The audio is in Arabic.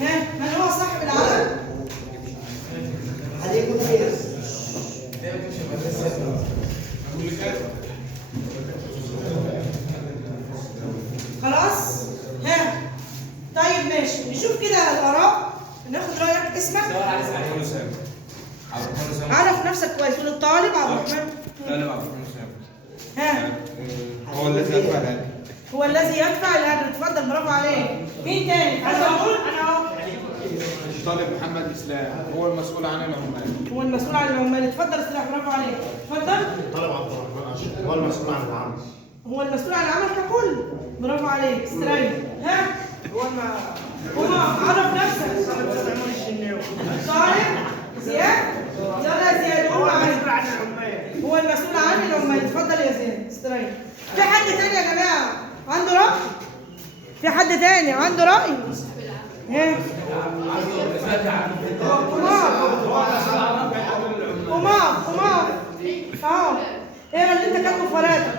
ها، من هو صاحب العمل؟ عليكم خير. خلاص؟ ها. طيب ماشي، نشوف كده الآراء، ناخد رأيك. اسمك؟ عرف نفسك كويس. قول الطالب عبد الرحمن. ها. هو الذي يدفع الهدف. هو الذي يدفع الهدف. اتفضل، برافو عليك. مين تاني؟ عايز اقول انا اهو. الطالب محمد اسلام هو المسؤول عن العمال. هو المسؤول عن العمال. اتفضل استريح، برافو عليك. اتفضل. الطالب عبد الرحمن اشرف هو المسؤول عن العمل. هو المسؤول عن العمل ككل. برافو عليك، استريح. ها؟ هو عرف نفسك. طالب زياد. يلا يا زياد، قول معايا. هو المسؤول عن العمال. اتفضل يا زياد، استريح. في حد تاني يا جماعه عنده رأي؟ في حد تاني عنده رأي؟ ها؟ قمار ايه اللي انت كاتبه في ورقتك؟